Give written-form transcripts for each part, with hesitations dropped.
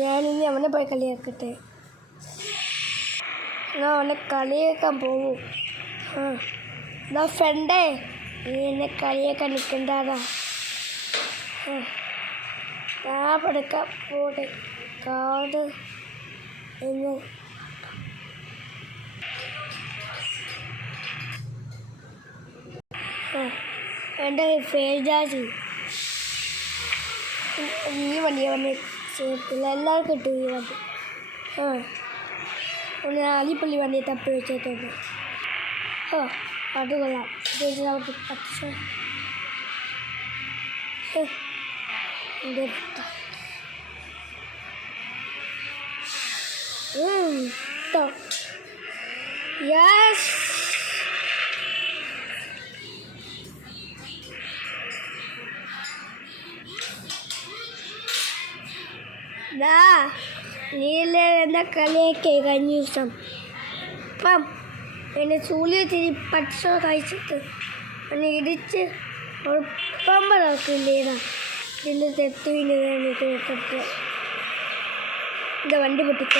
ഞാനിനി അവനെ പോയി കളിയാക്കട്ടെ. ഞാൻ അവനെ കളിയാക്കാൻ പോവും. എന്നാ ഫ്രണ്ടേ, നീ എന്നെ കളിയാക്കാൻ നിൽക്കണ്ടാടാ. ഞാൻ പഠിക്കാൻ പോട്ടെ കാട് എന്ന് എൻ്റെ ഫേജാജ് ഈ വണ്ടി അവനെ ചെയ്യത്തില്ല. എല്ലാവർക്കും കിട്ടും ഈ വണ്ടി. ഒന്ന് അലിപ്പള്ളി വണ്ടിയെ തപ്പി വെച്ചിട്ടുണ്ട്. അത് കൊള്ളാം. നമുക്ക് 10 യെസ്. നീല്ലേ എന്താ കളിയൊക്കെ കഴിഞ്ഞ ദിവസം ഇപ്പം എന്നെ ചൂലിൽ തിരി പച്ചോ കഴിച്ചിട്ട് എന്നെ ഇടിച്ച് ഉറപ്പമ്പളക്കില്ലേതാ. ഇതിൻ്റെ തെത്തുവിന് വേണ്ടിയിട്ട് വെക്കട്ടെ. ഇത് വണ്ടി പൊട്ടിക്ക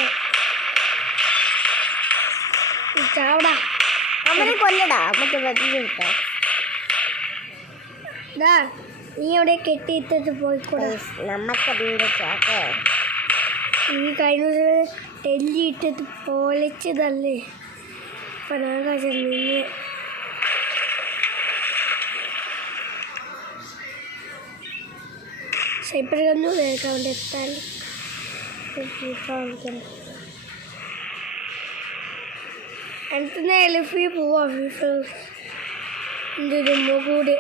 ചാവടാ. അവനെ കൊല്ലടാ. മറ്റേ വെച്ചിട്ടാ നീ അവിടെ കെട്ടിയിട്ടിട്ട് പോയിക്കൂടാ. നമുക്കതിൻ്റെ ഈ കഴിഞ്ഞ ടെല്ലിയിട്ടിട്ട് പൊളിച്ചതല്ലേ. അപ്പം ഞാൻ കഴിച്ച നിന്നെ ഇപ്പോഴൊന്നും കേൾക്കാം. അവിടെ എത്താൻ അടുത്തുനിന്ന് എലിഫി പോവാ. എന്തൊരു മുകൂടി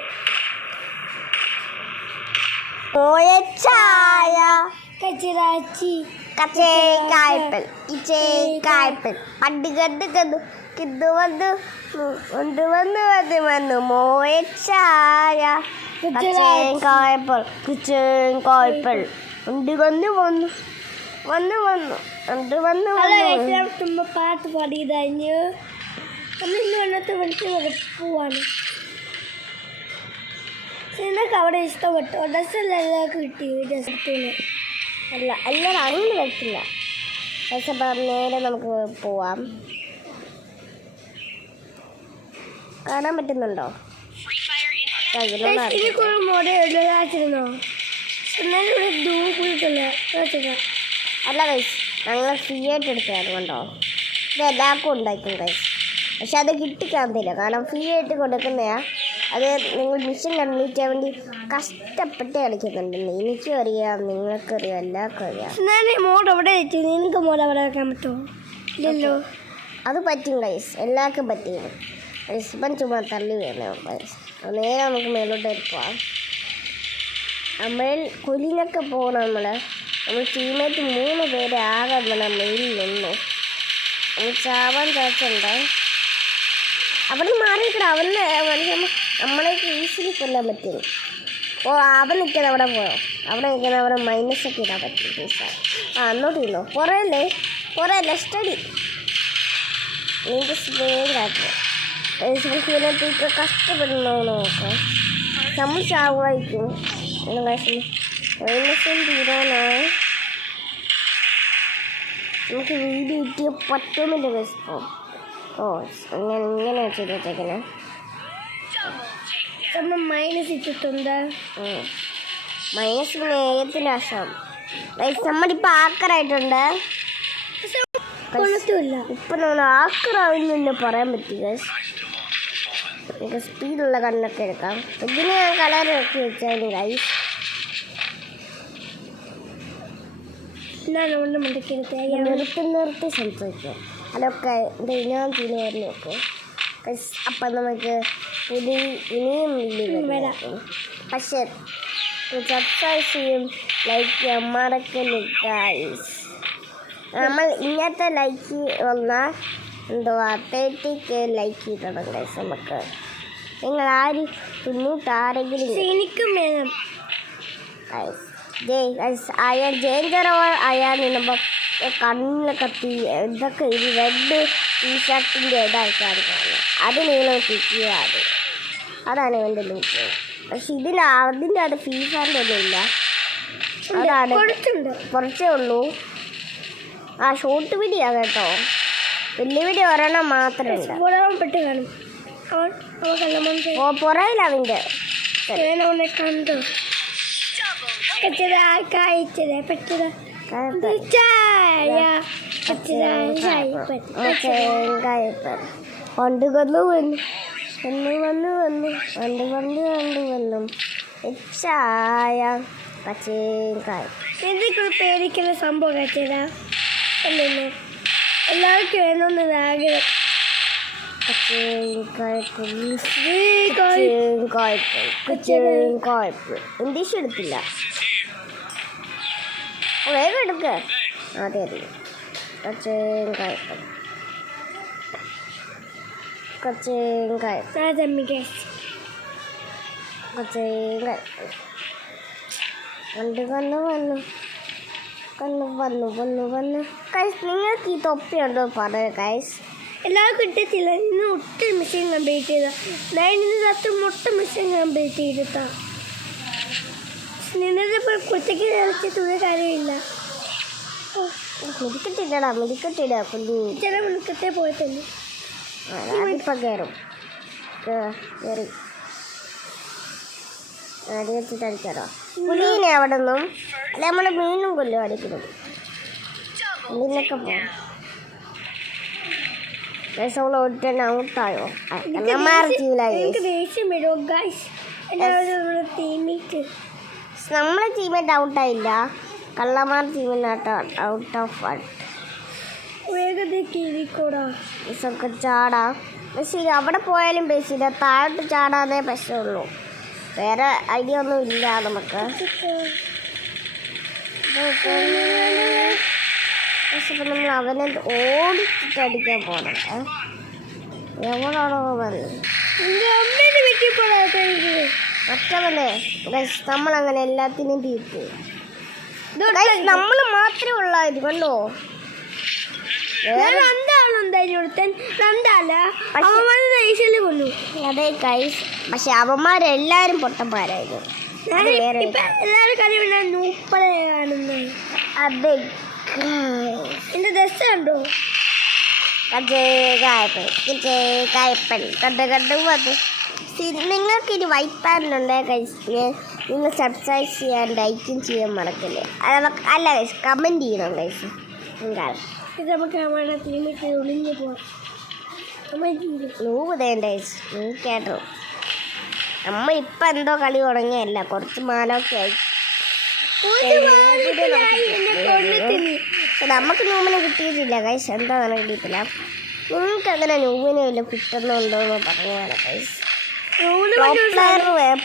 കച്ചിറാച്ചി കച്ചേക്കായ്പൽ ഇച്ചേക്കായ്പൽ പണ്ടുകണ്ട് കിതുവന്ന് വന്ന് മോയച്ചായ കച്ചേക്കായ്പൽ കിച്ചേക്കായ്പൽ ഉണ്ടുകന്ന് വന്നു ತುಂಬ പാട്ട് പാടിയതാഞ്ഞ് അന്നിന്ന് വന്നത്തെ വിളിച്ച് പോവാണ്. നിനക്ക് അവിടെ ഇഷ്ടപ്പെട്ടോ? ഡ്രസ്സെല്ലാം കിട്ടി. ഡ്രസ്സത്തിന് അല്ല എല്ലാവരും അങ്ങനെ വരത്തില്ല. പക്ഷെ നേരെ നമുക്ക് പോവാം. കാണാൻ പറ്റുന്നുണ്ടോ? മോഡലാച്ചിരുന്നോ? അല്ല കൈസ്, ഞങ്ങൾ ഫ്രീ ആയിട്ട് എടുത്തതാണ്. കണ്ടോ, ഇത് എല്ലാവർക്കും ഉണ്ടായിരിക്കും കൈസ്. പക്ഷെ അത് കിട്ടിക്കാന്നില്ല. കാരണം ഫ്രീ ആയിട്ട് കൊടുക്കുന്നതാണ്. അത് നിങ്ങൾ മിഷൻ കംപ്ലീറ്റ് ചെയ്യാൻ വേണ്ടി കഷ്ടപ്പെട്ട് കളിക്കുന്നുണ്ടെന്ന് എനിക്കും അറിയാം, നിങ്ങൾക്കറിയാം, എല്ലാവർക്കും അറിയാം. മോഡ് അവിടെ നിനക്ക് മോഡ് അവിടെ വെക്കാൻ പറ്റുമോ? ഇല്ലല്ലോ. അത് പറ്റും കൈസ്, എല്ലാവർക്കും പറ്റും. കൈസ് ഇപ്പം ചുമ്മാ തള്ളി വേണം കൈസ്. നേരെ നമുക്ക് മേലോട്ട് പോവാം. നമ്മൾ കൊലിനൊക്കെ പോകണം. നമ്മൾ ടീമേറ്റ് 3 പേര് ആകെ മെയിലിൽ നിന്നു. നമ്മൾ ചാവാൻ ചാച്ചുണ്ട്. അവിടെ മാറിയിരിക്കണം. നമ്മളേക്ക് ഈസിലി കൊല്ലാൻ പറ്റും. അവൻ നിൽക്കുന്നത് അവിടെ പോയോ? അവിടെ നിൽക്കുന്ന അവിടെ മൈനസൊക്കെ ഇടാൻ പറ്റും പൈസ. അങ്ങോട്ട് ഇല്ലോ കുറേ സ്റ്റഡി നിങ്ങൾക്ക് സ്പ്രേയും കാട്ടുക. ഇതിനകത്തേക്ക് കഷ്ടപ്പെടുന്നോ നോക്കാം. നമ്മൾ ചാവായിരിക്കും. മൈനസും തീരാനായി നമുക്ക് വീഡിയോ കിട്ടിയ പറ്റുമില്ല വിശപ്പം. ഇങ്ങനെ ചെയ്തേക്കണേ. മൈനസ് ഇട്ടിട്ടുണ്ട്. മൈനസ് ഏകത്തിലാശം. നമ്മളിപ്പോൾ ആക്കറായിട്ടുണ്ട്. ഇപ്പം നമ്മൾ ആക്കറാവുന്നു പറയാൻ പറ്റും. നമുക്ക് സ്പീഡുള്ള കണ്ണൊക്കെ എടുക്കാം. ഇതിന് ഞാൻ കളറൊക്കെ വെച്ചാലും ഗൈസ് നിർത്തി സംസാരിക്കാം. അതൊക്കെ ഞാൻ തീരുമാനം നോക്കും. അപ്പം നമുക്ക് ഇനിയും വരാം. പക്ഷേ സബ്സ്ക്രൈബ് ചെയ്യും, ലൈക്ക് ചെയ്യാൻ മറക്കല്ലേ ഗൈസ്. നമ്മൾ ഇങ്ങനത്തെ ലൈക്ക് വന്നാൽ 30K ലൈക്ക് ചെയ്തണം ഗൈസ്. നമുക്ക് നിങ്ങൾ ആരും 96 എനിക്കും വേണം ഗൈസ്. അയാൾ ഡേഞ്ചറോ അയാൾ നിന്നപ്പോൾ കണ്ണിൽ കത്തി ഇതൊക്കെ ഇത് റെഡ് ടീഷർട്ടിൻ്റെ ഇതായിട്ടാണ് കാണുന്നത്. അത് നിങ്ങൾ കിട്ടിയത് അതാണ് ഇവൻ്റെ ലൂപ്പ്. പക്ഷെ അതിൻ്റെ അത് ഫീസാറിൻ്റെ ഒന്നും ഇല്ല. അതാണ് കുറച്ചേ ഉള്ളൂ. ആ ഷോർട്ട് വീഡിയോ കേട്ടോ, വലിയ വീഡിയോ ഒരെണ്ണം മാത്രമേ പുറയില്ല അവൻ്റെ. കണ്ടു പണ്ട് കൊന്നു വന്നു ചായ കച്ചേങ്കായ. എന്തൊക്കെ പേടിക്കുന്ന സംഭവം കച്ചേരാ അല്ലേ? എല്ലാവർക്കും വേണമെന്നൊരു ആഗ്രഹം. ഇംഗ്ലീഷ് എടുത്തില്ല, വേഗം എടുക്ക. അതെ അതെ കച്ചേങ്കായപ്പൻ വന്നു. കൈസ് നിങ്ങൾക്ക് ഈ തൊപ്പിയുണ്ടോ പറയാം കൈസ്? എല്ലാവർക്കും കിട്ടത്തില്ല. ഇന്ന് ഒട്ടും മെഷീൻ കംപ്ലീറ്റ് ചെയ്താ. ഞാൻ ഇന്ന് രാത്രി മൊത്തം മെഷീൻ കംപ്ലീറ്റ് ചെയ്തിട്ടാ. നിന്നതിപ്പോൾ കുറ്റയ്ക്ക് കളിച്ചിട്ട് ഒരു കാര്യമില്ല. മെഡിക്കട്ടില്ല കുഞ്ഞി ചില മുൻകത്തെ പോയിട്ടുണ്ട്. ഇപ്പം കയറും കയറി അടി വെച്ചിട്ട് അടിക്കാറോ പുലീനെ അവിടെ നിന്നും അല്ല നമ്മളെ മീനും കൊല്ലും അടിക്കുന്നത്. ഇതിനൊക്കെ പോകും ഒറ്റ ഔട്ടായോ നമ്മളെ ടീമേറ്റ് ഔട്ടായില്ല, കള്ളമാർ ടീമിനാട്ടോ ഔട്ട് ഓഫ് വൺ. ഇതൊക്കെ ചാടാം. പക്ഷേ അവിടെ പോയാലും ബസ്സില്ല, താഴോട്ട് ചാടാനേ പ്രശ്നമുള്ളൂ. വേറെ ഐഡിയ ഒന്നും ഇല്ല നമുക്ക്. പക്ഷെ ഇപ്പം നമ്മൾ അവനെ ഓടിച്ചിട്ട് അടിക്കാൻ പോകണം. എവിടാണോ വന്നത് മറ്റവനെ നമ്മളങ്ങനെ എല്ലാത്തിനും തീർത്ത് നമ്മൾ മാത്രമേ ഉള്ളായിരുന്നു കണ്ടോ. അതെ കൈസ്, പക്ഷെ അവന്മാരെല്ലാരും പൊട്ടന്മാരായിരുന്നു. അതെ എന്റെ ഡ്രസ് കണ്ടോ? നിങ്ങൾക്ക് ഇനി വൈറ്റ് പാനിലുണ്ടേ കഴിച്ച് നിങ്ങൾ സബ്സ്ക്രൈബ് ചെയ്യാൻ ലൈക്കും ചെയ്യാൻ മറക്കല്ലേ. അല്ല കഴിച്ച് കമൻറ്റ് ചെയ്യണം കഴിച്ച്. ഇത് നമുക്ക് ഒളിഞ്ഞു പോവാം. നൂവ് തേണ്ട കേട്ടോ. നമ്മ ഇപ്പം എന്തോ കളി തുടങ്ങിയല്ല, കുറച്ച് മാലൊക്കെ ആയി. നമുക്ക് നൂമിനെ കിട്ടിയിട്ടില്ല കൈസ്. എന്താ കിട്ടിയിട്ടില്ല. നിങ്ങൾക്ക് അങ്ങനെ നൂമിനെ വല്ല കിട്ടുന്നുണ്ടോ എന്ന് പറഞ്ഞാണ് കൈസ്.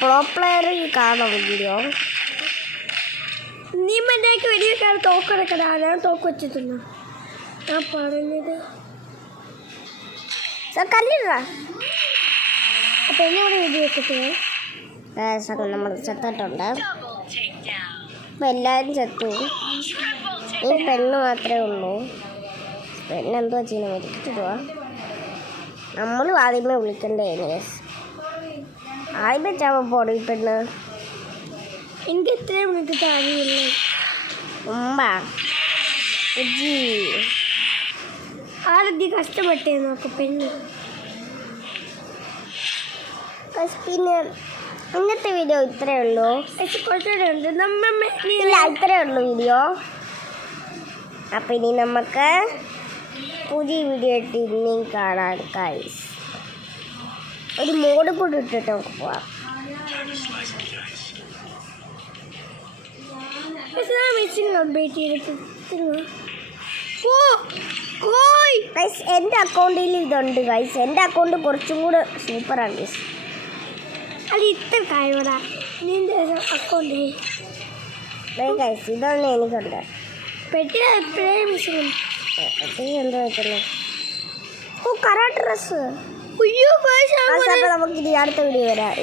പ്രോ പ്ലെയർ കാണാം വീഡിയോ. നീ മറ്റേക്ക് വലിയ കാലം തോക്കെടുക്കടാ. ഞാൻ തോക്ക് വെച്ചിട്ടുണ്ടോ? ഞാൻ പറഞ്ഞത് കല്ലിടാ. അപ്പം എന്നോട് വീഡിയോ വെച്ചിട്ട് നമ്മൾ ചത്തിട്ടുണ്ട്. അപ്പം എല്ലാവരും ചത്തു. ഈ പെണ്ണ് മാത്രമേ ഉള്ളൂ. പെണ്ണെന്തോ ചെയ്യുന്ന മരിച്ചിട്ടുവാ. നമ്മളും ആദ്യമേ വിളിക്കണ്ടേ? ആദ്യമേ ചാവാൻ പോണു ഈ പെണ്ണ്. എനിക്ക് എത്രയും വിളിച്ചിട്ട് അറിയില്ല. മുമ്പാ ആരതി കഷ്ടപ്പെട്ടേ നോക്ക് പെണ്ണ്. പിന്നെ ഇന്നത്തെ വീഡിയോ ഇത്രയേ ഉള്ളൂ. കുറച്ചുകൂടെ ഉണ്ട്. ഇല്ല ഇത്രയേ ഉള്ളൂ വീഡിയോ. അപ്പം ഇനി നമുക്ക് പുതിയ വീഡിയോ ഇട്ട് ഇനിയും കാണാൻ ഗൈസ്. ഒരു മോഡ് കൂടി ഇട്ടിട്ട് നമുക്ക് പോവാം. എൻ്റെ അക്കൗണ്ടിൽ ഇതുണ്ട് ഗൈസ്. എൻ്റെ അക്കൗണ്ട് കുറച്ചും കൂടെ സൂപ്പറാണ് ഗൈസ്. അത് ഇത്ര കഴിവടാ നിന്റെ അക്കൗണ്ട് ഗൈസ്. ഇതാണ് എനിക്കുണ്ട്. പെട്ടി എപ്പോഴേ മിഷൻ എന്താ വെച്ചല്ലോ. ഓ കറാട്ട ഡ്രസ്സ്. അയ്യോ നമുക്ക് ഇനി അടുത്ത വീഡിയോ വരാം.